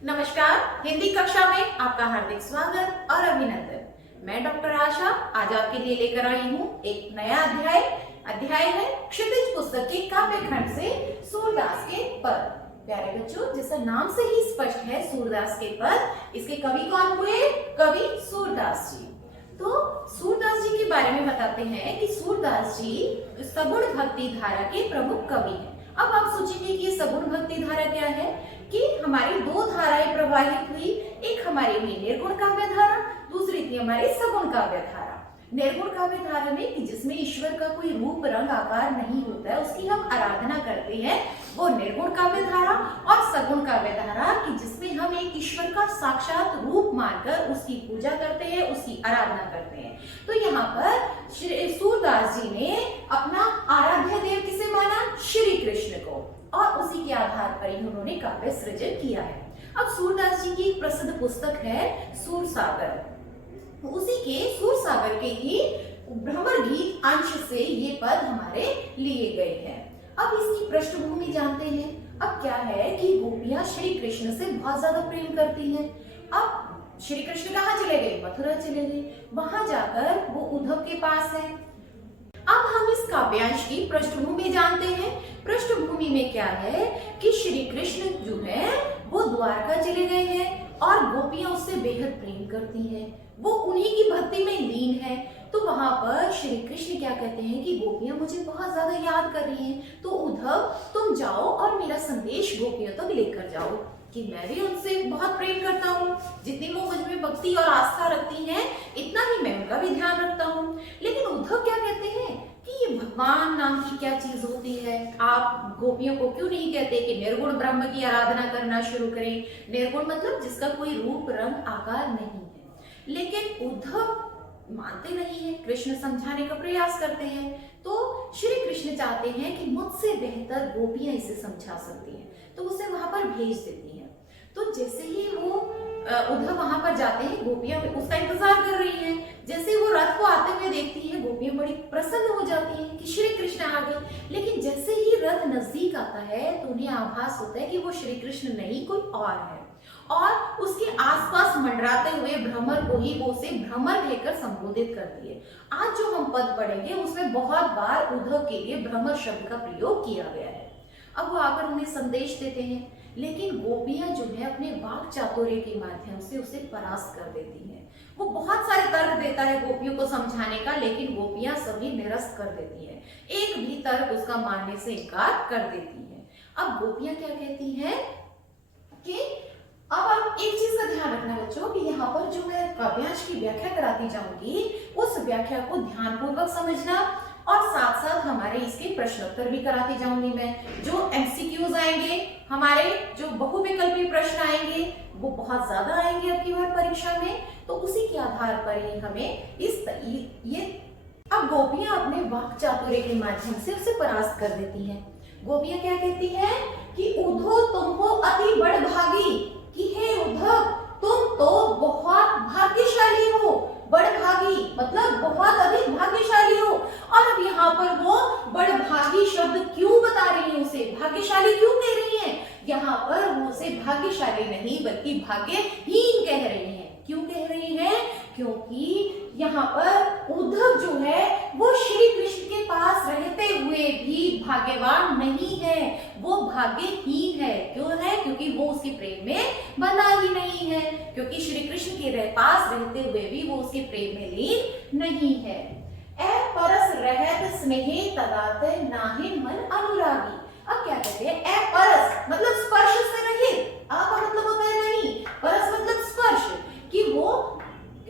नमस्कार। हिंदी कक्षा में आपका हार्दिक स्वागत और अभिनंदन। मैं डॉक्टर आशा आज आपके लिए लेकर आई हूँ एक नया अध्याय है क्षितिज पुस्तक के काव्य खंड से सूरदास के पद। प्यारे बच्चों, जैसा नाम से ही स्पष्ट है सूरदास के पद, इसके कवि कौन हुए? कवि सूरदास जी। तो सूरदास जी के बारे में बताते हैं कि सूरदास जी सगुण भक्ति धारा के प्रमुख कवि हैं। अब आप सोचेंगे कि ये सगुण भक्ति धारा क्या है? कि हमारी दो धाराएं प्रवाहित हुई, एक हमारी हुई निर्गुण काव्य धारा, दूसरी थी हमारी सगुण काव्य धारा। निर्गुण काव्य धारा में कि जिसमें ईश्वर का कोई रूप रंग आकार नहीं होता है, उसकी हम आराधना करते हैं, वो निर्गुण काव्य धारा। और सगुण काव्य धारा कि जिसमें हम एक ईश्वर का साक्षात रूप मानकर उसकी पूजा करते हैं, उसकी आराधना करते हैं। तो यहाँ पर सूरदास जी ने अपना आराध्य देव किसे माना? श्री कृष्ण को, और उसी के आधार पर ही उन्होंने काव्य सृजन किया है। अब सूरदास जी की एक प्रसिद्ध पुस्तक है सूरसागर। उसी के सूरसागर के ही भ्रमर गीत अंश से ये पद हमारे लिए गए हैं। अब इसकी पृष्ठभूमि जानते हैं। अब क्या है कि गोपियां श्री कृष्ण से बहुत ज्यादा प्रेम करती हैं। अब श्री कृष्ण कहाँ चले गए? मथुरा चले गए। वहां जाकर वो उद्धव के पास है। अब हम इस काव्यांश की पृष्ठभूमि जानते हैं। पृष्ठभूमि में क्या है कि श्री कृष्ण जो है वो द्वारका चले गए हैं और गोपियां उससे बेहद प्रेम करती हैं, वो उन्हीं की भक्ति में लीन है। तो वहां पर श्री कृष्ण क्या कहते हैं कि गोपियां मुझे बहुत ज्यादा याद कर रही हैं, तो उद्धव तुम जाओ और मेरा संदेश गोपियों तक लेकर जाओ कि मैं भी उनसे बहुत प्रेम करता हूँ। जितनी वो मुझ में भक्ति और आस्था रखती हैं, इतना ही मैं उनका भी ध्यान रखता हूँ। लेकिन उद्धव क्या कहते हैं कि ये भगवान नाम की क्या चीज होती है? आप गोपियों को क्यों नहीं कहते कि निर्गुण ब्रह्म की आराधना करना शुरू करें? निर्गुण मतलब जिसका कोई रूप रंग आकार नहीं है। लेकिन उद्धव मानते नहीं है, कृष्ण समझाने का प्रयास करते हैं। तो श्री कृष्ण चाहते हैं कि मुझसे बेहतर गोपियां इसे समझा सकती हैं, तो उसे वहां पर भेज देती हैं। तो जैसे ही वो उद्धव वहां पर जाते हैं, गोपियां उसका इंतजार कर रही हैं। जैसे वो रथ को आते हुए देखती हैं, गोपियां बड़ी प्रसन्न हो जाती हैं कि श्री कृष्ण आ गए। लेकिन जैसे ही रथ नजदीक आता है तो उन्हें आभास होता है कि वो श्री कृष्ण नहीं कोई और है, और उसके आसपास मंडराते हुए भ्रमर को ही वो उसे भ्रमर कहकर संबोधित करती है। आज जो हम पद पढ़ेंगे उसमें बहुत बार उद्धव के लिए भ्रमर शब्द का प्रयोग किया गया है। अब वो आकर उन्हें संदेश देते हैं, लेकिन गोपियां जो है अपने वाक चातुर्य के माध्यम से उसे परास्त कर देती हैं। वो बहुत सारे तर्क देता है गोपियों को समझाने का, लेकिन गोपियां सभी निरस्त कर देती हैं। एक भी तर्क उसका मानने से इनकार कर देती हैं। अब गोपियां क्या कहती हैं कि अब आप एक चीज का ध्यान रखना बच्चों कि यहाँ पर जो मैं काव्यांश की व्याख्या कराती जाऊंगी, उस व्याख्या को ध्यानपूर्वक समझना, और साथ साथ हमारे इसके प्रश्नोत्तर भी कराती जाऊंगी मैं। जो एमसीक्यूज आएंगे, हमारे जो बहुविकल्पी प्रश्न आएंगे, वो बहुत ज्यादा आएंगे अब की बार परीक्षा में, तो उसी के आधार पर ही हमें ये अब गोपियां अपने वाक चातुर्य के माध्यम से उसे परास्त कर देती हैं। गोपियां क्या कहती हैं कि उद्धव तुम हो अति बड़भागी, कि हे उद्धव तुम तो बहुत भाग्यशाली हो। बड़भागी मतलब बहुत अधिक भाग्यशाली हो। और अब यहाँ पर वो बड़भागी शब्द क्यों बता रही है, उसे भाग्यशाली क्यों कह रही है? यहाँ पर वो उसे भाग्यशाली नहीं बल्कि भाग्यहीन कह रही है। क्यों कह रही है? क्योंकि यहाँ पर उद्धव जो है वो श्री कृष्ण के पास रहते हुए भी भाग्यवान नहीं है, वो भाग्यहीन है। क्यों है? क्योंकि वो उसके प्रेम में बंधा ही नहीं है, क्योंकि श्री कृष्ण के पास रहते हुए भी वो उसके प्रेम में लीन नहीं है। ए परस रहत स्नेहे तदाते नाहि मन अनुरागी। अब क्या कहते हैं? ए परस मतलब स्पर्श से रहित। आ का मतलब होता है नहीं, परस मतलब स्पर्श। कि वो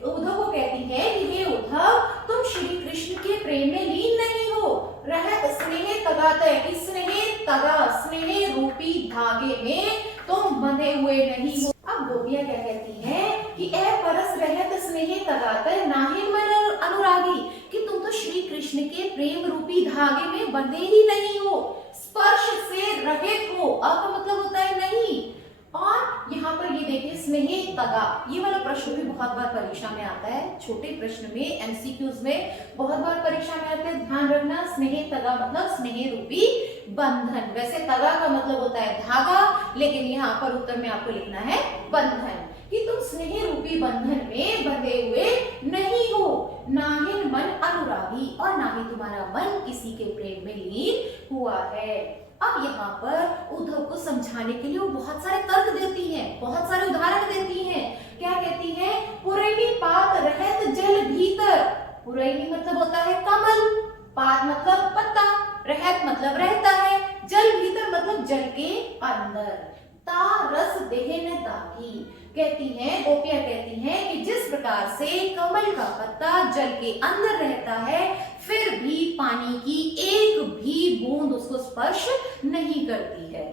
उद्धव को कहती है कि हे उद्धव तुम श्री कृष्ण के प्रेम में लीन नहीं हो। रहत स्नेहे तगाते, कि स्नेहे तगा स्नेह रूपी धागे में तुम बंधे हुए नहीं हो। अब गोपियां क्या कहती हैं कि ए परस रहत स्नेहे तगाते नाहि मन अनुरागी, कि तुम तो श्री कृष्ण के प्रेम रूपी धागे में बंधे ही नहीं हो, स्पर्श से रहित हो। अ का मतलब होता है नहीं। और यहाँ पर ये देखिए स्नेहे तगा, ये वाला प्रश्न भी बहुत बार परीक्षा में आता है, छोटे प्रश्न में एमसीक्यूज में बहुत बार परीक्षा में आता है। ध्यान रखना, स्नेहे तगा मतलब स्नेह रूपी बंधन। वैसे तगा का मतलब होता है धागा, लेकिन यहाँ पर उत्तर में आपको लिखना है बंधन, कि तुम स्नेह रूपी बंधन में बंधे हुए नहीं हो, ना ही मन अनुरागी और ना ही तुम्हारा मन किसी के प्रेम में लीन हुआ है। अब यहाँ पर उद्धव को समझाने के लिए वो बहुत सारे तर्क देती है, बहुत सारे उदाहरण देती है। क्या कहती है? पुरैनी पात रहत जल भीतर। पुरैनी मतलब होता है कमल, पात मतलब पत्ता, रहत मतलब रहता है, जल भीतर मतलब जल के अंदर। ता रस देहन ताकी, कहती हैं गोपियां कहती हैं कि जिस प्रकार से कमल का पत्ता जल के अंदर रहता है, फिर भी पानी की एक भी बूंद उसको स्पर्श नहीं करती है।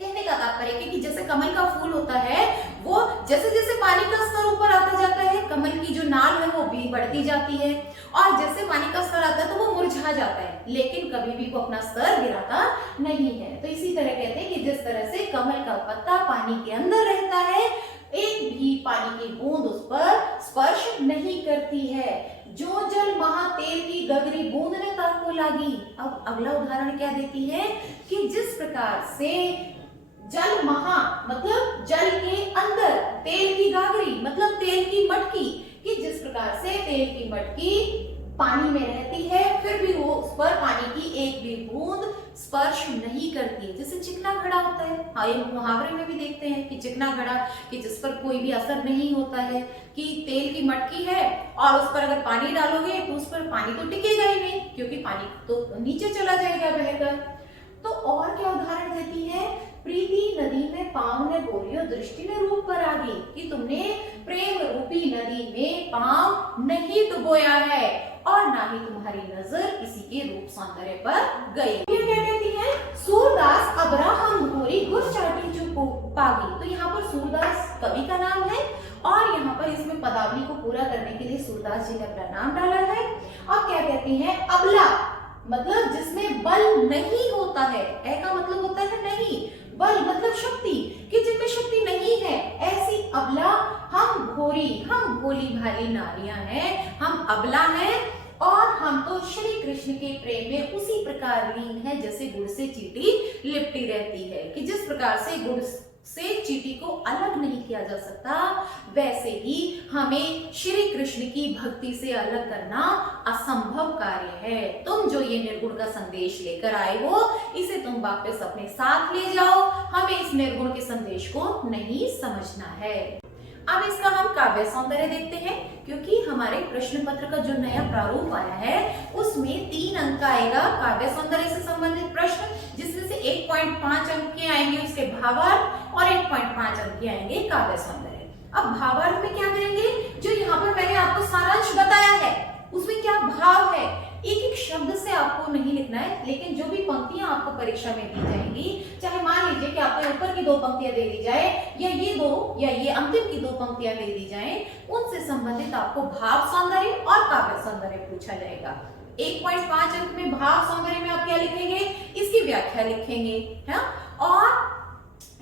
कहने का तात्पर्य कि जैसे कमल का फूल होता है, वो जैसे जैसे पानी का स्तर ऊपर आता जाता है, कमल की जो नाल है वो भी बढ़ती जाती है, और जैसे पानी का स्तर आता है तो वो मुरझा जाता है, लेकिन कभी भी वो अपना स्तर गिराता नहीं है। तो इसी तरह कहते हैं कि जिस तरह से कमल का पत्ता पानी के अंदर रहता है, एक भी पानी की बूंद उस पर स्पर्श नहीं करती है। जो जल महा तेल की गगरी बूंद ने ताको लागी। अब अगला उदाहरण क्या देती है कि जिस प्रकार से जल महा मतलब जल के अंदर, तेल की गागरी मतलब तेल की मटकी, कि जिस प्रकार से तेल की मटकी पानी में रहती है, फिर भी वो उस पर पानी की एक भी बूंद स्पर्श नहीं करती है। जैसे चिकना घड़ा होता है, हाँ ये मुहावरे में भी देखते हैं कि चिकना घड़ा, कि जिस पर कोई भी असर नहीं होता है, कि तेल की मटकी है और उस पर अगर पानी डालोगे तो उस पर पानी तो टिकेगा ही नहीं, क्योंकि पानी तो नीचे चला जाएगा बहकर। तो और क्या उदाहरण देती है? प्रीति नदी में पांव ने बोलियो दृष्टि ने रूप पर आ गई, कि तुमने प्रेम रूपी नदी में पांव नहीं डुबोया है और ना ही तुम्हारी नजर किसी के रूप सौंदर्य पर गई। ये क्या कहती है? सूरदास अब्राहम घोरी गुर चाटी चुप पागी। तो यहाँ पर सूरदास कवि का नाम है, और यहाँ पर इसमें पदावली को पूरा करने के लिए सूरदास जी ने अपना नाम डाला है। और क्या कहती है? अबला मतलब जिसमें बल नहीं होता है, ए का मतलब होता है नहीं, बल मतलब शक्ति, कि जिनमें शक्ति नहीं है, ऐसी अबला हम घोरी, हम भोली भाली नारियां हैं, हम अबला हैं, और हम तो श्री कृष्ण के प्रेम में उसी प्रकार लीन है जैसे गुड़ से चींटी लिपटी रहती है। कि जिस प्रकार से गुड़ से चींटी को अलग नहीं किया जा सकता, वैसे ही हमें श्री कृष्ण की भक्ति से अलग करना असंभव कार्य है। तुम जो ये निर्गुण का संदेश लेकर आए हो, इसे तुम वापस अपने साथ ले जाओ, हमें इस निर्गुण के संदेश को नहीं समझना है। अब इसका हम काव्य सौंदर्य देखते हैं, क्योंकि हमारे प्रश्न पत्र का जो नया प्रारूप आया है उसमें 3 अंक का आएगा काव्य सौंदर्य से संबंधित प्रश्न, जिसमें से 1.5 अंक के आएंगे उसके भावार्थ और 1.5 अंक के आएंगे काव्य सौंदर्य। अब भावार्थ में क्या करेंगे? जो यहाँ पर मैंने आपको सारांश बताया है उसमें क्या भाव है, एक एक शब्द से आपको नहीं लिखना है, लेकिन जो भी पंक्तियां आपको परीक्षा में दी जाएंगी, चाहे मान लीजिए कि आपको ऊपर की 2 पंक्तियां दे दी जाए, या ये 2 या ये अंतिम की 2 पंक्तियां दे दी जाए, उनसे संबंधित आपको भाव सौंदर्य और काव्य सौंदर्य पूछा जाएगा। 1.5 अंक में भाव सौंदर्य में आप क्या लिखेंगे? इसकी व्याख्या लिखेंगे, है? और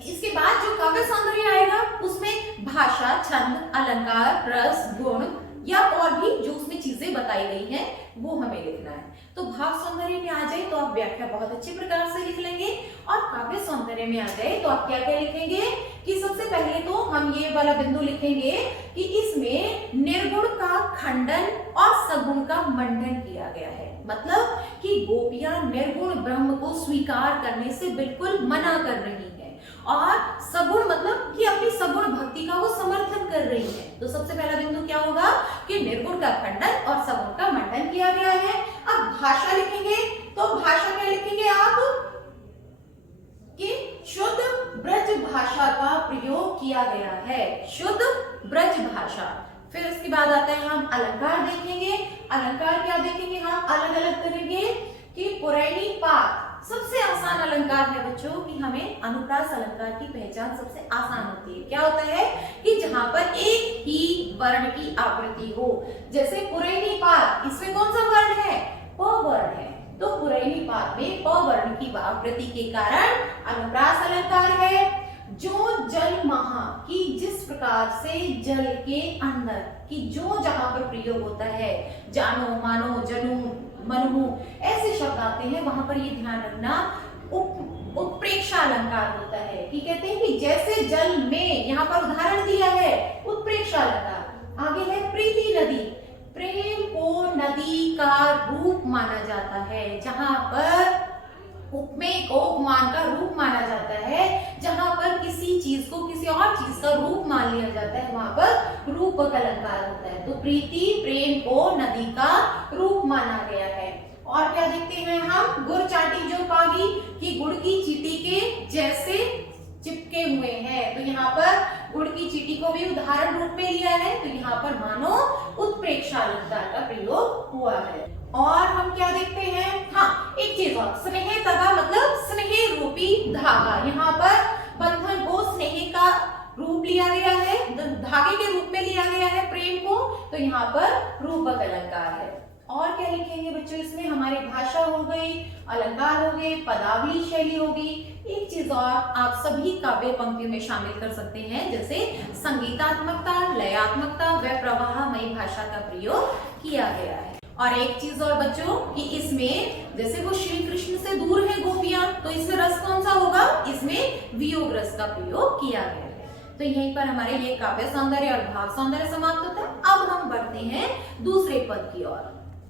इसके बाद जो काव्य सौंदर्य आएगा उसमें भाषा, छंद, अलंकार, रस, गुण या और भी जो उसमें चीजें बताई गई हैं वो हमें लिखना है। तो भाव सौंदर्य में आ जाए तो आप व्याख्या बहुत अच्छे प्रकार से लिख लेंगे, और काव्य सौंदर्य में आ जाए तो आप क्या क्या लिखेंगे कि सबसे पहले तो हम ये वाला बिंदु लिखेंगे कि इसमें निर्गुण का खंडन और सगुण का मंडन किया गया है। मतलब कि गोपियां निर्गुण ब्रह्म को स्वीकार करने से बिल्कुल मना कर रही हैं, और सगुण मतलब कि अपनी सगुण भक्ति का वो समर्थन कर रही है। तो सबसे पहला बिंदु क्या होगा कि निर्गुण का खंडन और सगुण का मंडन किया गया है। अब भाषा लिखेंगे, तो भाषा में लिखेंगे आप कि शुद्ध ब्रज भाषा का प्रयोग किया गया है, शुद्ध ब्रज भाषा। फिर उसके बाद आता है हम अलंकार देखेंगे। अलंकार क्या देखेंगे? हम अलग अलग करेंगे कि पुरैनी पात सबसे आसान अलंकार है बच्चों, कि हमें अनुप्रास अलंकार की पहचान सबसे आसान होती है। क्या होता है कि जहां पर एक ही वर्ण की आवृत्ति हो, जैसे पुरैनी पात, इसमें कौन सा वर्ण है? प वर्ण है, तो पुरैनी पात में प वर्ण की आवृत्ति के कारण अनुप्रास अलंकार है। जो जल महा कि जिस प्रकार से जल के अंदर कि जो जहां पर प्रयोग होता है, जानो मानो जनु मनहु ऐसे शब्द आते हैं, वहां पर ये ध्यान रखना उत्प्रेक्षा अलंकार होता है कि कहते हैं कि जैसे जल में, यहाँ पर उदाहरण दिया है उत्प्रेक्षा अलंकार। आगे है प्रीति नदी, प्रेम को नदी का रूप माना जाता है, जहां पर उपमेय को उपमान का रूप माना जाता है, जहां पर किसी चीज को किसी और चीज का रूप मान लिया जाता है, वहां पर रूपक अलंकार होता है। तो प्रीति प्रेम को नदी का रूप माना गया है। और क्या देखते हैं हम, गुड़ चाटी जो पागी कि गुड़ की चीटी के जैसे चिपके हुए हैं। तो यहाँ पर गुड़ की चीटी को भी उदाहरण रूप में लिया है, तो यहाँ पर मानो उत्प्रेक्षा अलंकार का प्रयोग हुआ है। और हम क्या देखते हैं, हाँ एक चीज और, स्नेह तगा मतलब स्नेह रूपी धागा। यहाँ पर बंधन को स्नेह का रूप लिया गया है, धागे के रूप में लिया गया है प्रेम को, तो यहाँ पर रूपक अलंकार है। और क्या लिखेंगे बच्चों इसमें, हमारी भाषा हो गई, अलंकार हो गए, पदावली शैली हो गई। एक चीज और आप सभी काव्य पंक्तियों में शामिल कर सकते हैं, जैसे संगीतात्मकता, लयात्मकता व प्रवाहमयी भाषा का प्रयोग किया गया है। और एक चीज और बच्चों कि इसमें जैसे वो श्री कृष्ण से दूर है गोपियां, तो इसमें रस कौन सा होगा, इसमें वियोग रस का प्रयोग किया गया है। तो यहीं पर हमारे ये काव्य सौंदर्य और भाव सौंदर्य समाप्त होता है। अब हम बढ़ते हैं दूसरे पद की ओर।